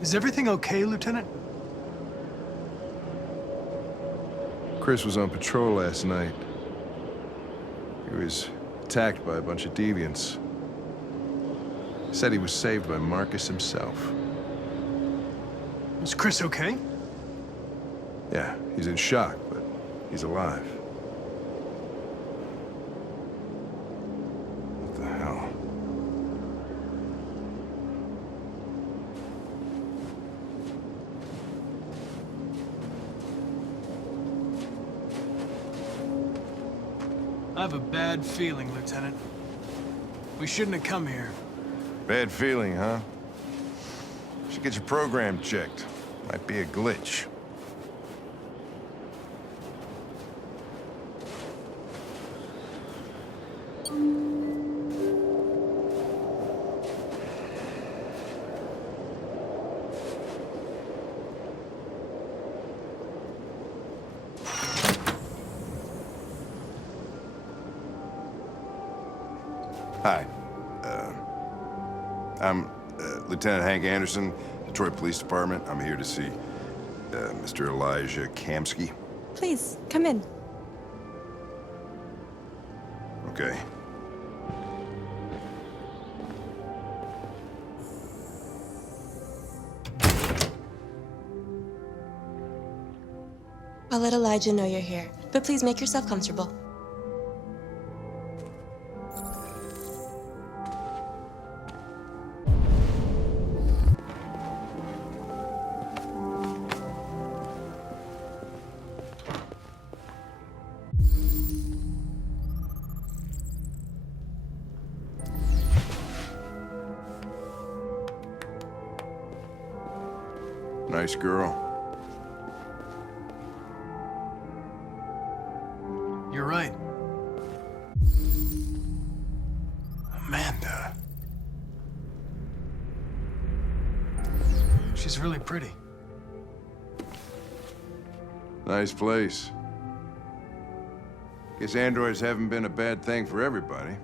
Is everything okay, Lieutenant? Chris was on patrol last night. He was attacked by a bunch of deviants. Said he was saved by Marcus himself. Is Chris okay? Yeah, he's in shock, but he's alive. What the hell? I have a bad feeling, Lieutenant. We shouldn't have come here. Bad feeling, huh? Should get your program checked. Might be a glitch. Hi. I'm Lieutenant Hank Anderson, Detroit Police Department. I'm here to see Mr. Elijah Kamski. Please, come in. Okay. I'll let Elijah know you're here, but please make yourself comfortable. Nice girl. You're right. Amanda. She's really pretty. Nice place. Guess androids haven't been a bad thing for everybody.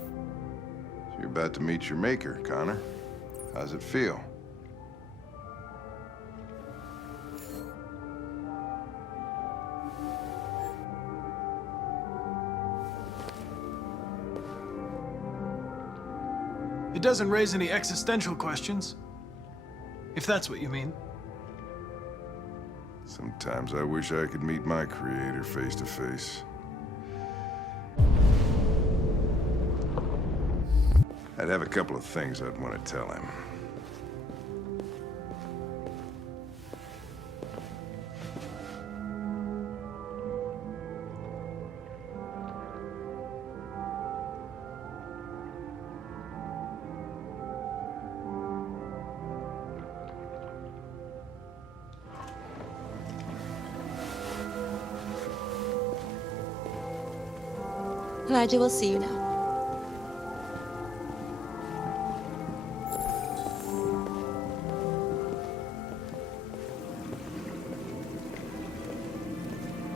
So you're about to meet your maker, Connor. How's it feel? It doesn't raise any existential questions. If that's what you mean. Sometimes I wish I could meet my creator face to face. I'd have a couple of things I'd want to tell him. Elijah will see you now.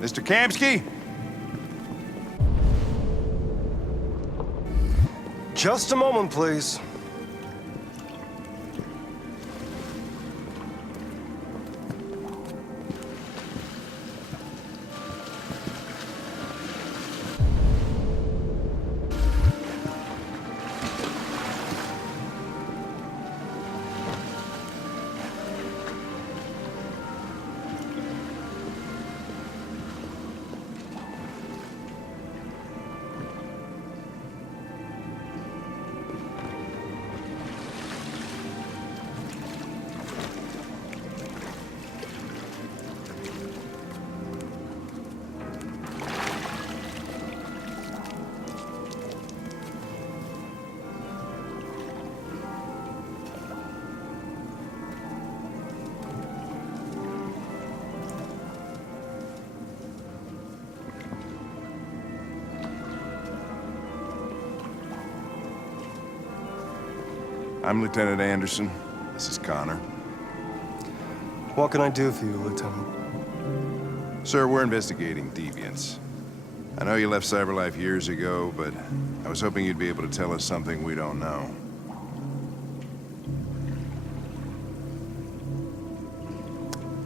Mr. Kamski? Just a moment, please. I'm Lieutenant Anderson. This is Connor. What can I do for you, Lieutenant? Sir, we're investigating deviants. I know you left CyberLife years ago, but I was hoping you'd be able to tell us something we don't know.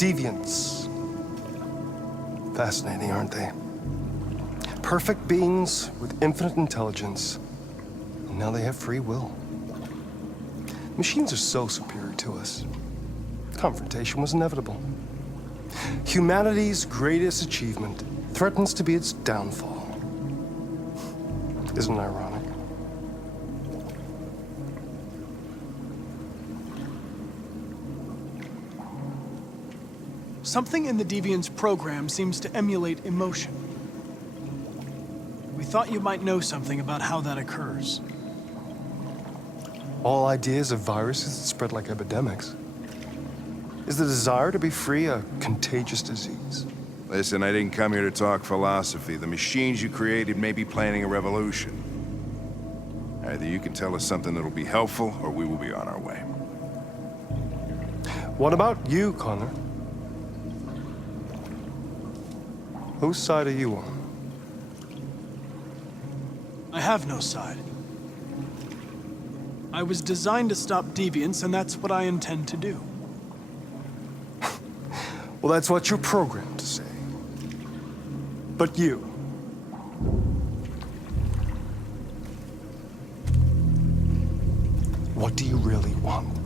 Deviants. Fascinating, aren't they? Perfect beings with infinite intelligence. And now they have free will. Machines are so superior to us. Confrontation was inevitable. Humanity's greatest achievement threatens to be its downfall. Isn't it ironic? Something in the Deviant's program seems to emulate emotion. We thought you might know something about how that occurs. All ideas of viruses that spread like epidemics. Is the desire to be free a contagious disease? Listen, I didn't come here to talk philosophy. The machines you created may be planning a revolution. Either you can tell us something that'll be helpful, or we will be on our way. What about you, Connor? Whose side are you on? I have no side. I was designed to stop deviants, and that's what I intend to do. Well, that's what you're programmed to say. But you. What do you really want?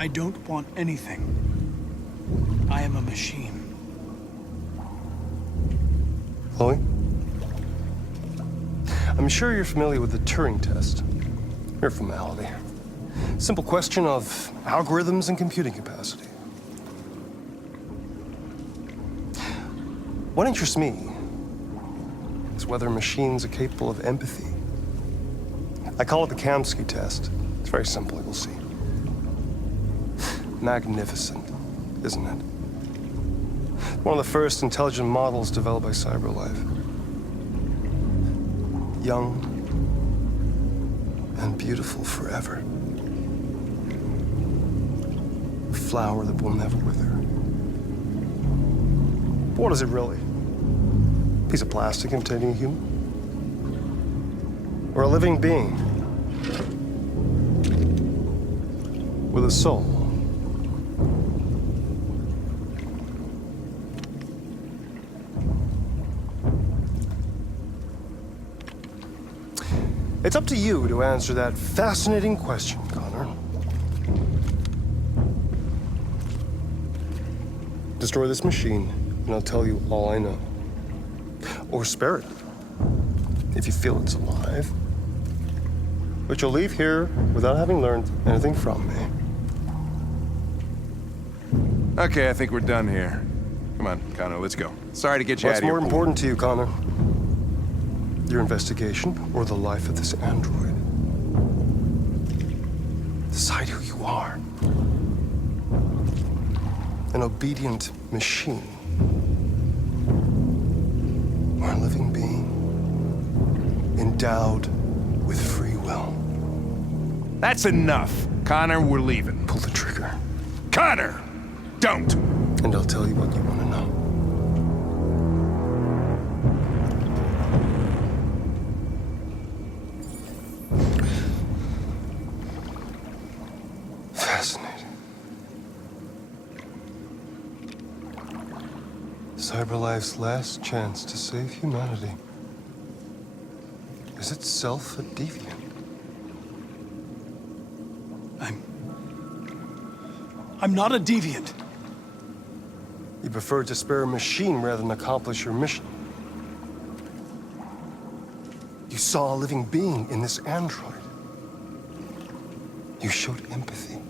I don't want anything. I am a machine. Chloe? I'm sure you're familiar with the Turing test. Mere formality. Simple question of algorithms and computing capacity. What interests me is whether machines are capable of empathy. I call it the Kamsky test. It's very simple, you'll see. Magnificent, isn't it? One of the first intelligent models developed by CyberLife. Young and beautiful forever. A flower that will never wither. But what is it really? A piece of plastic imitating a human? Or a living being? With a soul? It's up to you to answer that fascinating question, Connor. Destroy this machine, and I'll tell you all I know. Or spare it, if you feel it's alive. But you'll leave here without having learned anything from me. Okay, I think we're done here. Come on, Connor, let's go. Sorry to get you out What's of your more pool. important to you, Connor? Your investigation or the life of this android? Decide who you are. An obedient machine. Or a living being endowed with free will. That's enough. Connor, we're leaving. Pull the trigger. Connor! Don't! And I'll tell you what you want to know. Fascinating. CyberLife's last chance to save humanity is itself a deviant. I'm not a deviant. You prefer to spare a machine rather than accomplish your mission. You saw a living being in this android. You showed empathy.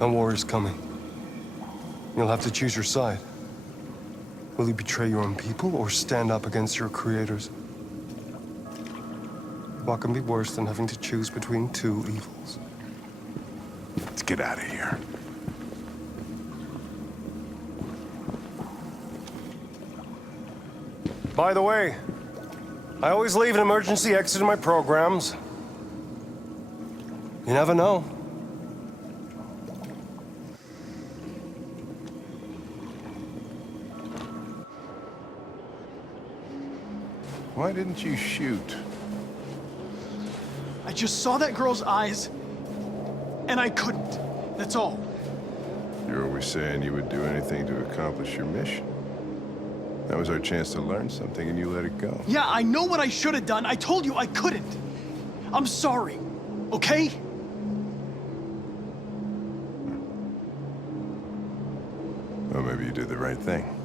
A war is coming. You'll have to choose your side. Will you betray your own people or stand up against your creators? What can be worse than having to choose between two evils? Let's get out of here. By the way, I always leave an emergency exit in my programs. You never know. Why didn't you shoot? I just saw that girl's eyes, and I couldn't. That's all. You're always saying you would do anything to accomplish your mission. That was our chance to learn something, and you let it go. Yeah, I know what I should have done. I told you I couldn't. I'm sorry, okay? Well, maybe you did the right thing.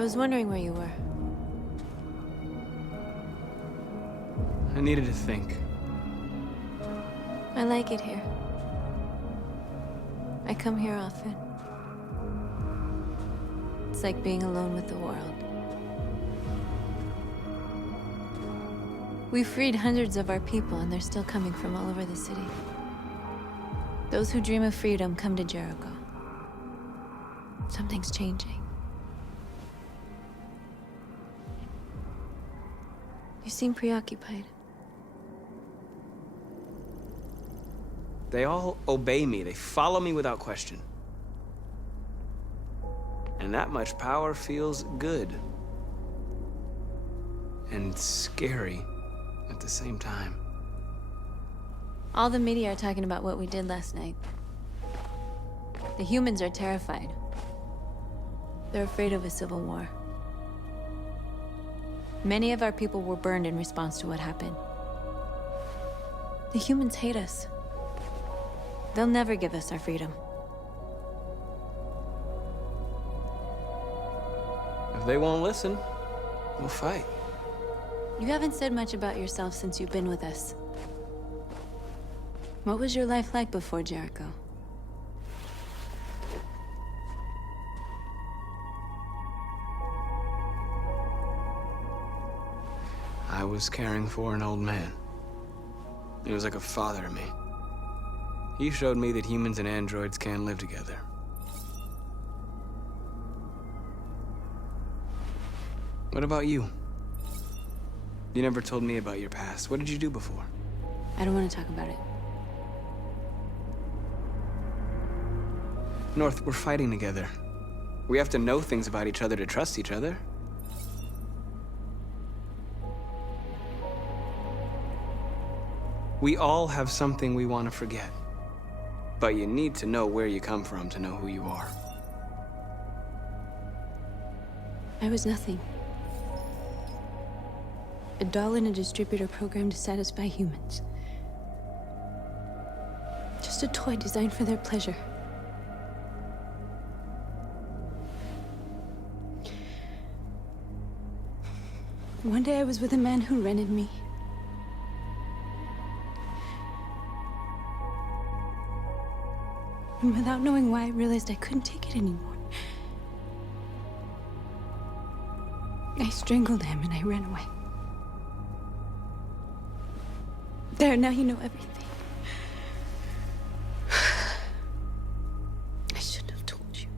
I was wondering where you were. I needed to think. I like it here. I come here often. It's like being alone with the world. We freed hundreds of our people, and they're still coming from all over the city. Those who dream of freedom come to Jericho. Something's changing. You seem preoccupied. They all obey me. They follow me without question. And that much power feels good. And scary at the same time. All the media are talking about what we did last night. The humans are terrified. They're afraid of a civil war. Many of our people were burned in response to what happened. The humans hate us. They'll never give us our freedom. If they won't listen, we'll fight. You haven't said much about yourself since you've been with us. What was your life like before Jericho? I was caring for an old man. He was like a father to me. He showed me that humans and androids can live together. What about you? You never told me about your past. What did you do before? I don't want to talk about it. North, we're fighting together. We have to know things about each other to trust each other. We all have something we want to forget. But you need to know where you come from to know who you are. I was nothing. A doll in a distributor program to satisfy humans. Just a toy designed for their pleasure. One day I was with a man who rented me. And without knowing why, I realized I couldn't take it anymore. I strangled him and I ran away. There, now you know everything. I shouldn't have told you.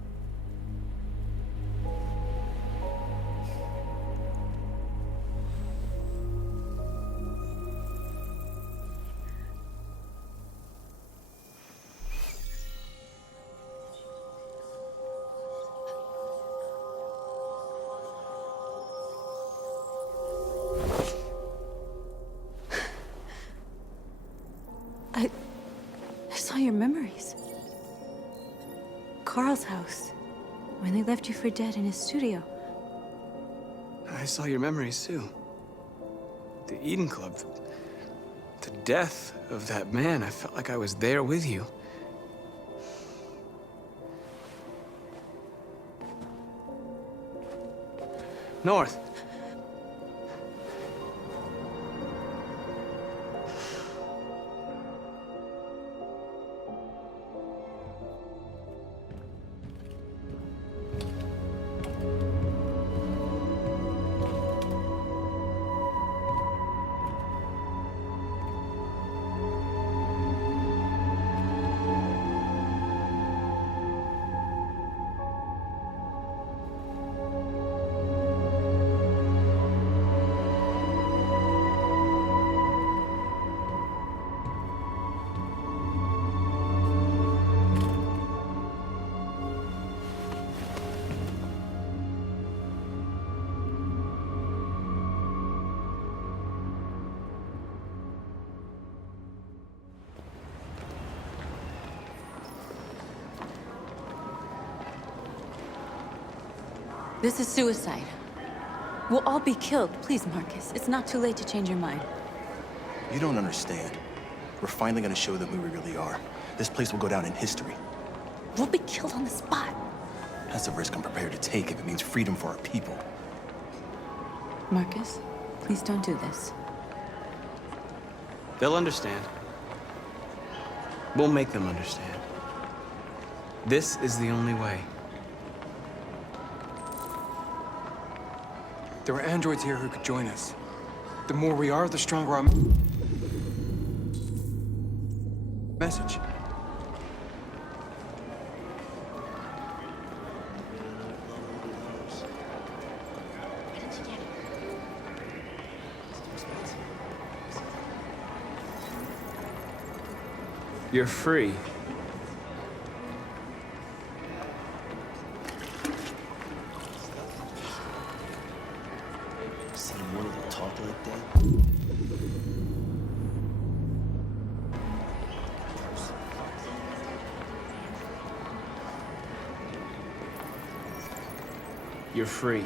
I saw your memories. Carl's house, when they left you for dead in his studio. I saw your memories too. The Eden Club. The death of that man. I felt like I was there with you. North. This is suicide. We'll all be killed. Please, Marcus. It's not too late to change your mind. You don't understand. We're finally gonna show them who we really are. This place will go down in history. We'll be killed on the spot. That's a risk I'm prepared to take if it means freedom for our people. Marcus, please don't do this. They'll understand. We'll make them understand. This is the only way. There are androids here who could join us. The more we are, the stronger our message. You're free. Seen one of them talk like that? You're free.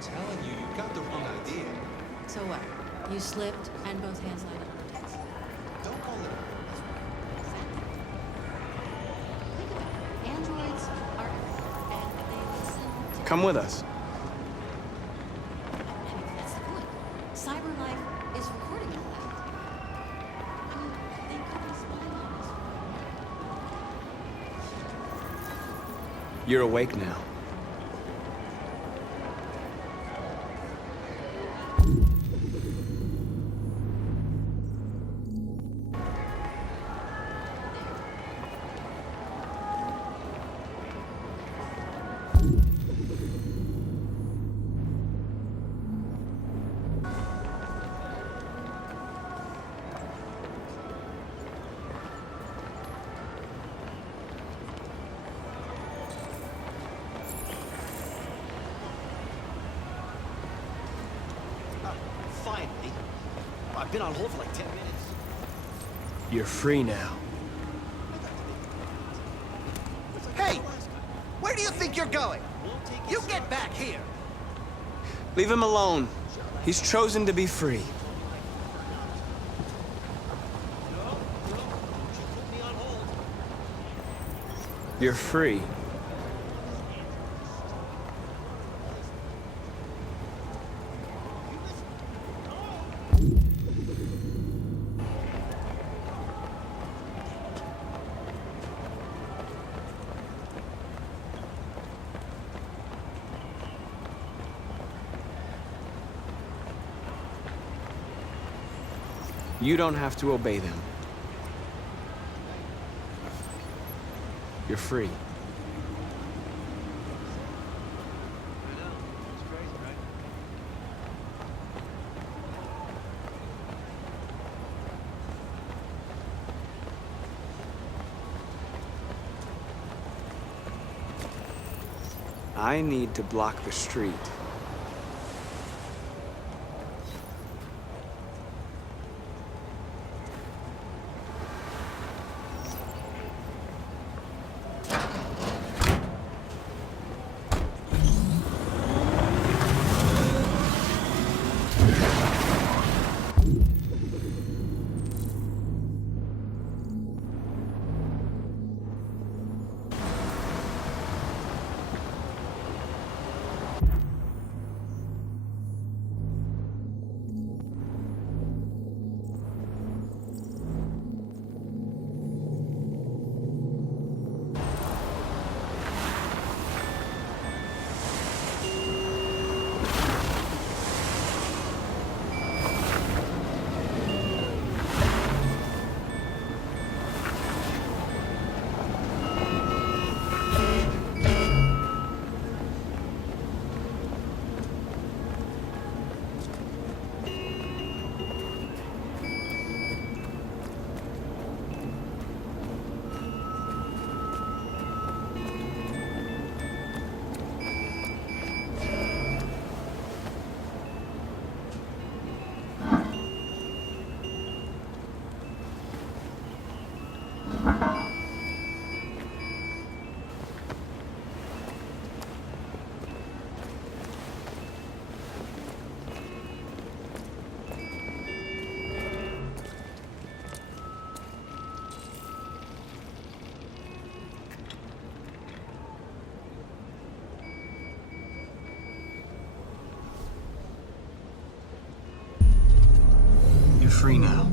Telling you, you got the wrong idea. So what? You slipped and both hands lined up. Don't call it. Think about it. Androids Come with us. That's the point. CyberLife is recording all that. They could be spying on us. You're awake now. Finally. I've been on hold for like 10 minutes. You're free now. Hey! Where do you think you're going? You get back here! Leave him alone. He's chosen to be free. You're free. You don't have to obey them. You're free. I need to block the street. You're free now.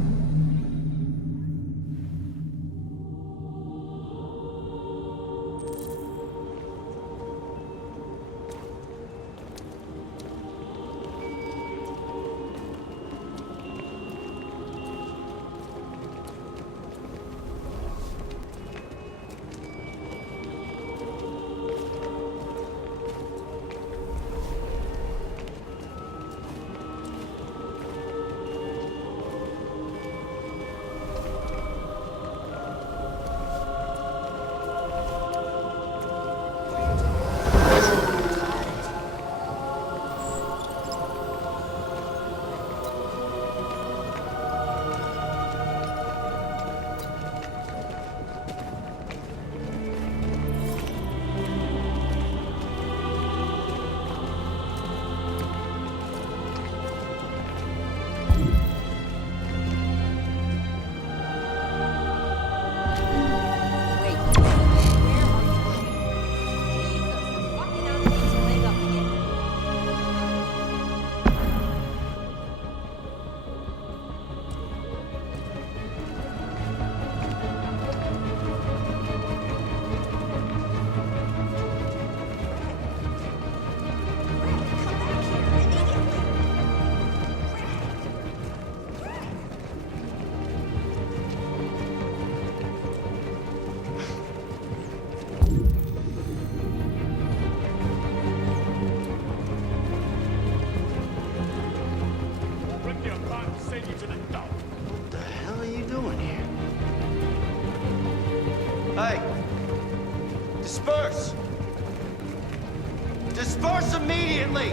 disperse! Disperse immediately!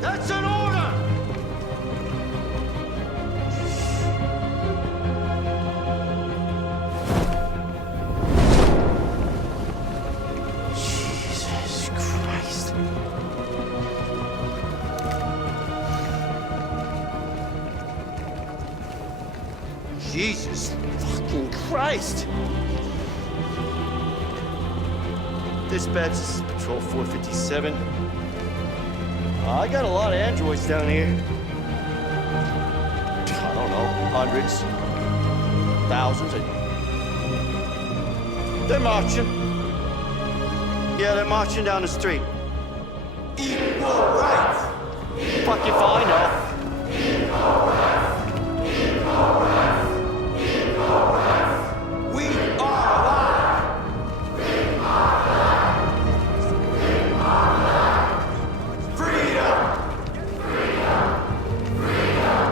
That's an order! Jesus Christ. Jesus fucking Christ! Dispatch, this is Patrol 457. I got a lot of androids down here. I don't know, hundreds, thousands. They're marching. Yeah, they're marching down the street. Equal rights! Fuck if I know. Equal rights! Equal rights! Equal rights! We are alive! We are alive! We are alive! Freedom! Freedom! Freedom!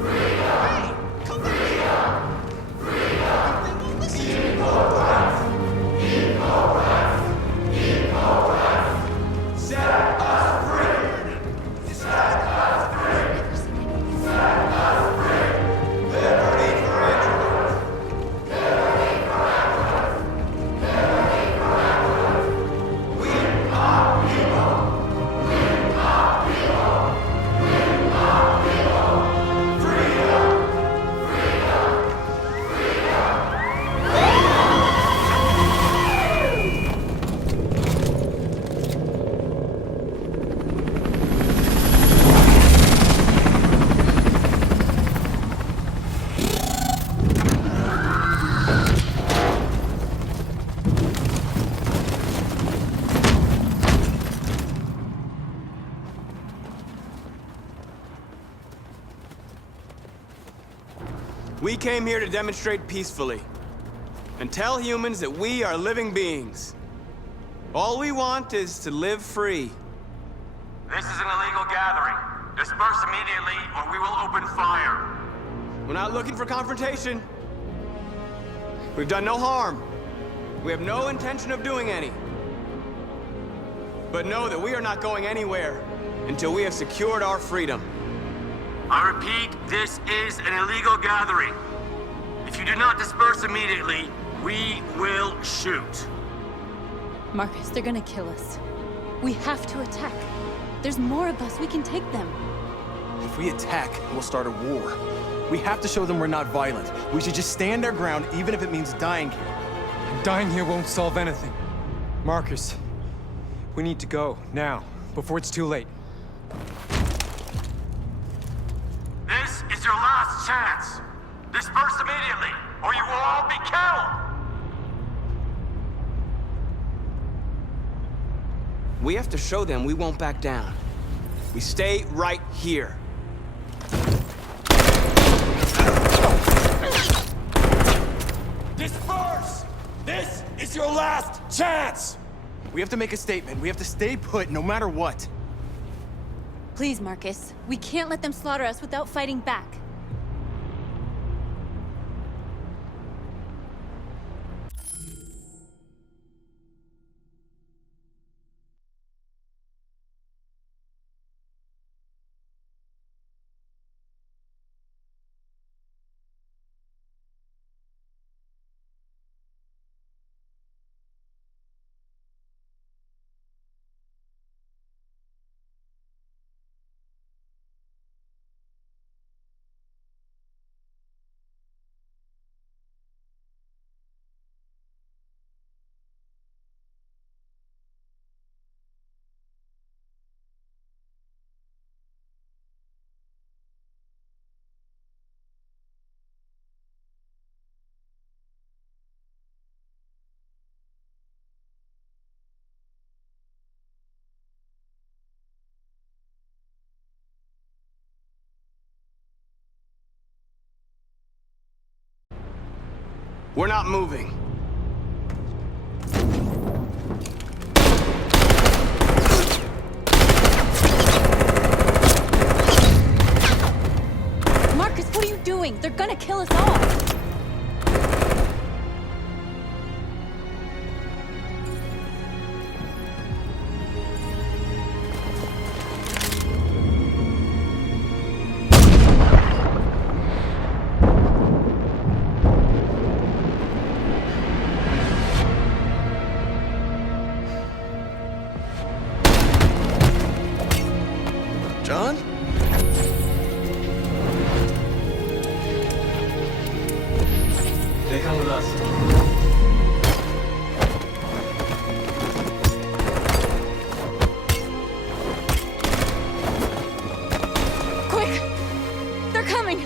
Freedom! Hey! Come back here! Freedom! Equal rights! Equal rights! Equal rights! Set us free! Set us free! Set us free! Liberty for androids! Liberty for androids! Liberty for androids! We are people! We are people! We are people! Freedom! Freedom! Freedom! We came here to demonstrate peacefully and tell humans that we are living beings. All we want is to live free. This is an illegal gathering. Disperse immediately or we will open fire. We're not looking for confrontation. We've done no harm. We have no intention of doing any. But know that we are not going anywhere until we have secured our freedom. I repeat, this is an illegal gathering. If you do not disperse immediately, we will shoot. Marcus, they're gonna kill us. We have to attack. There's more of us. We can take them. If we attack, we'll start a war. We have to show them we're not violent. We should just stand our ground, even if it means dying here. Dying here won't solve anything. Marcus, we need to go, now, before it's too late. This is your last chance. Disperse immediately, or you will all be killed. We have to show them we won't back down. We stay right here. Disperse! This is your last chance! We have to make a statement. We have to stay put, no matter what. Please, Marcus. We can't let them slaughter us without fighting back. We're not moving. Marcus, what are you doing? They're gonna kill us all. us. Quick! They're coming!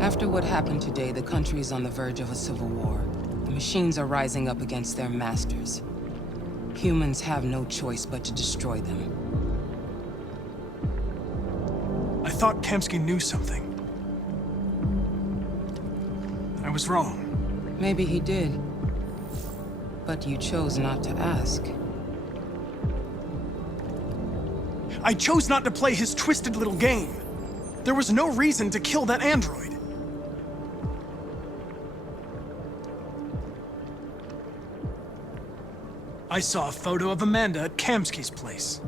After what happened today, the country is on the verge of a civil war. The machines are rising up against their masters. Humans have no choice but to destroy them. I thought Kamsky knew something. I was wrong. Maybe he did. But you chose not to ask. I chose not to play his twisted little game. There was no reason to kill that android. I saw a photo of Amanda at Kamsky's place.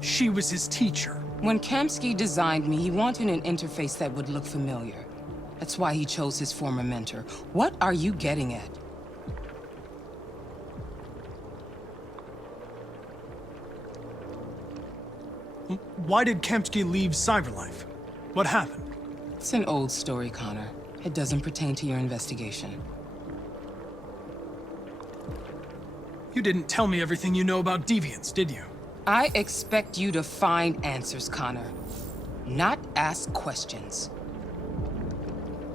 She was his teacher. When Kamsky designed me, he wanted an interface that would look familiar. That's why he chose his former mentor. What are you getting at? Why did Kamsky leave Cyberlife? What happened? It's an old story, Connor. It doesn't pertain to your investigation. You didn't tell me everything you know about deviants, did you? I expect you to find answers, Connor. Not ask questions.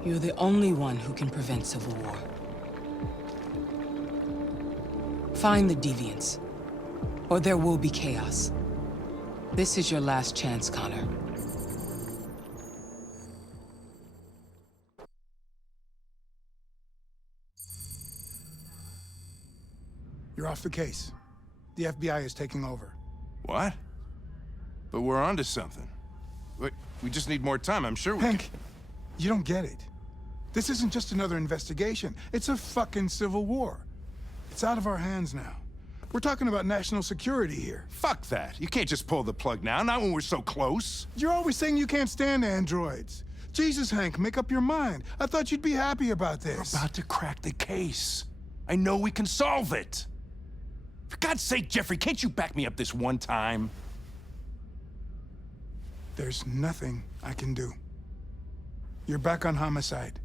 You're the only one who can prevent civil war. Find the deviants, or there will be chaos. This is your last chance, Connor. You're off the case. The FBI is taking over. What? But we're onto something. We just need more time, I'm sure we Hank, you don't get it. This isn't just another investigation. It's a fucking civil war. It's out of our hands now. We're talking about national security here. Fuck that. You can't just pull the plug now, not when we're so close. You're always saying you can't stand androids. Jesus, Hank, make up your mind. I thought you'd be happy about this. We're about to crack the case. I know we can solve it. For God's sake, Jeffrey, can't you back me up this one time? There's nothing I can do. You're back on homicide,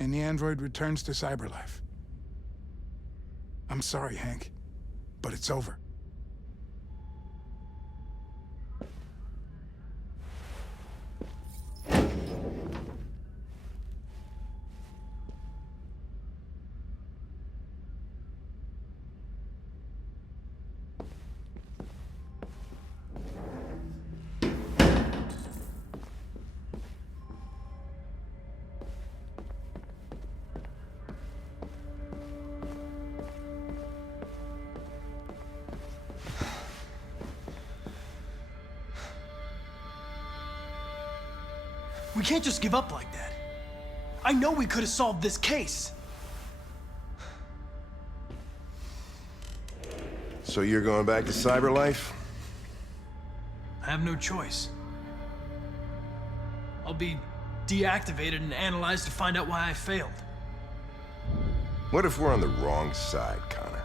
and the android returns to Cyberlife. I'm sorry, Hank, but it's over. We can't just give up like that. I know we could have solved this case. So you're going back to Cyberlife? I have no choice. I'll be deactivated and analyzed to find out why I failed. What if we're on the wrong side, Connor?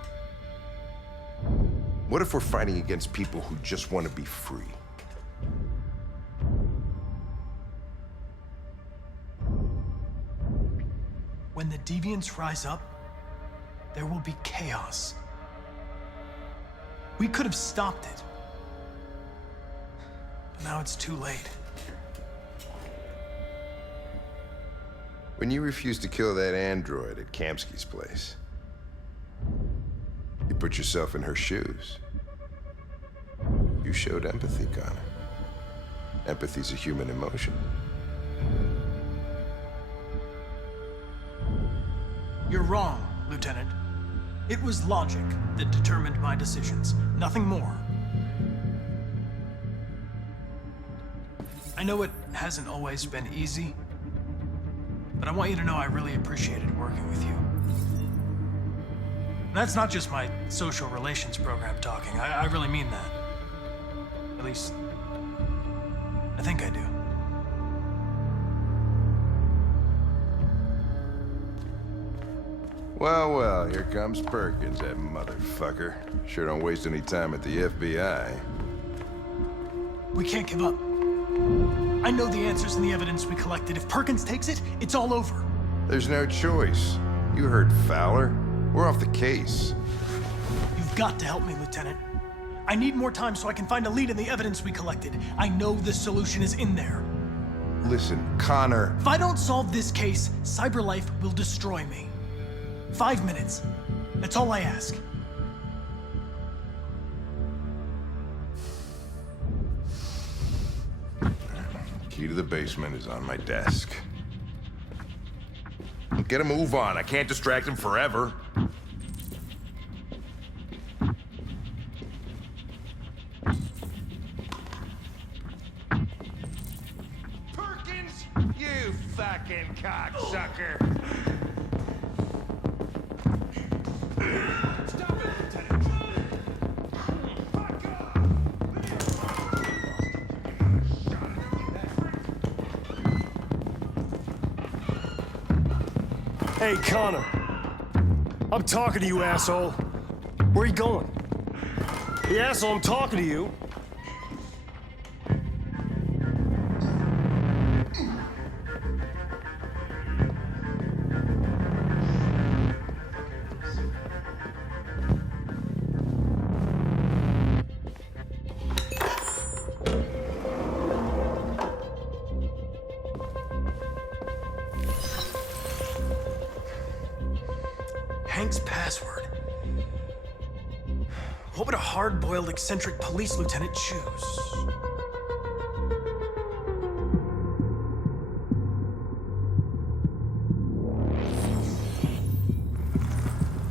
What if we're fighting against people who just want to be free? When the deviants rise up, there will be chaos. We could have stopped it. But now it's too late. When you refused to kill that android at Kamsky's place, you put yourself in her shoes. You showed empathy, Connor. Empathy's a human emotion. You're wrong, Lieutenant. It was logic that determined my decisions, nothing more. I know it hasn't always been easy, but I want you to know I really appreciated working with you. That's not just my social relations program talking. I really mean that. At least, I think I do. Well, well, here comes Perkins, that motherfucker. Sure don't waste any time at the FBI. We can't give up. I know the answers and the evidence we collected. If Perkins takes it, it's all over. There's no choice. You heard Fowler. We're off the case. You've got to help me, Lieutenant. I need more time so I can find a lead in the evidence we collected. I know the solution is in there. Listen, Connor. If I don't solve this case, Cyberlife will destroy me. 5 minutes. That's all I ask. Key to the basement is on my desk. Get a move on. I can't distract him forever. Perkins, you fucking cocksucker. Stop it, Lieutenant. Hey, Connor. I'm talking to you, asshole. Where are you going? Hey, asshole, I'm talking to you. Hank's password. What would a hard-boiled, eccentric police lieutenant choose?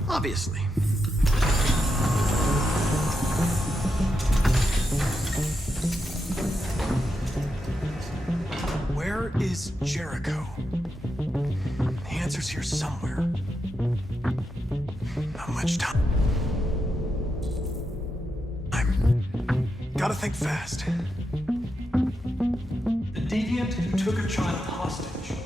Obviously. Where is Jericho? The answer's here somewhere. Not much time. Gotta think fast. The deviant who took a child hostage.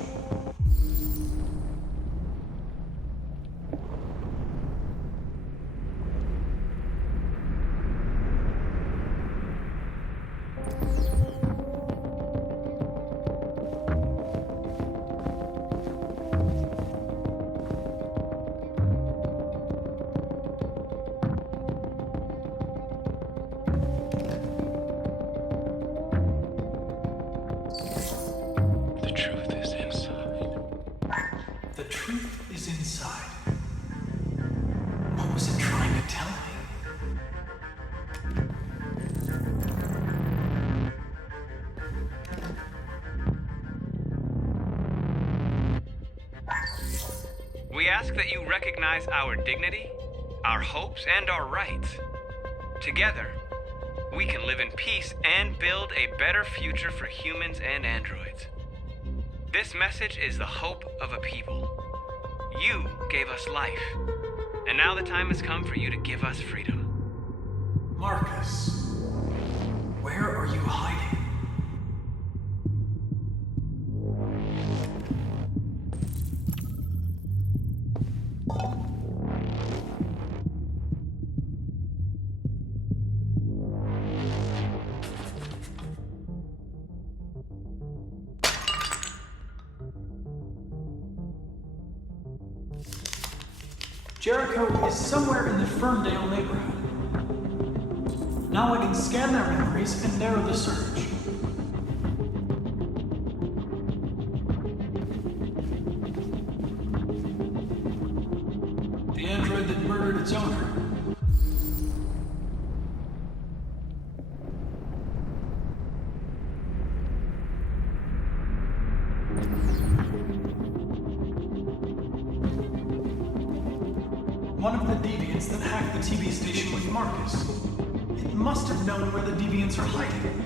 The truth is inside. What was it trying to tell me? We ask that you recognize our dignity, our hopes, and our rights. Together, we can live in peace and build a better future for humans and androids. This message is the hope of a people. You gave us life, and now the time has come for you to give us freedom. Marcus, where are you hiding? Jericho is somewhere in the Ferndale neighborhood. Now I can scan their memories and narrow the search. The android that murdered its owner. One of the deviants that hacked the TV station with Marcus. It must have known where the deviants are hiding.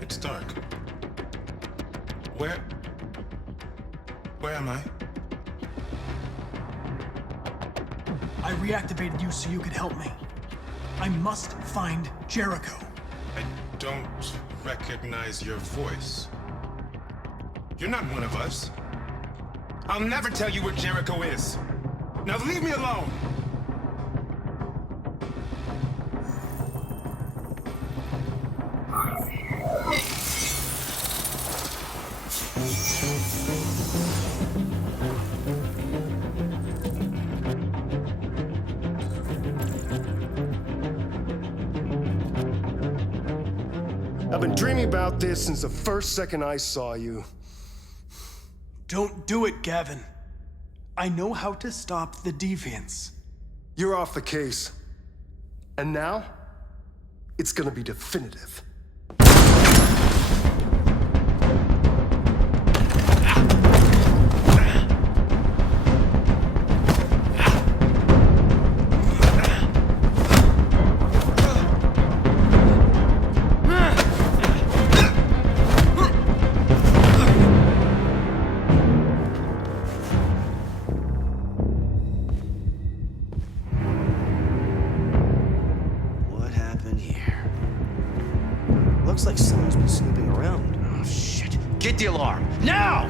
It's dark. Where am I? I reactivated you so you could help me. I must find Jericho. I don't recognize your voice. You're not one of us. I'll never tell you where Jericho is. Now leave me alone! I've been dreaming about this since the first second I saw you. Don't do it, Gavin. I know how to stop the deviants. You're off the case. And now, it's gonna be definitive. Looks like someone's been snooping around. Oh, shit. Get the alarm. Now!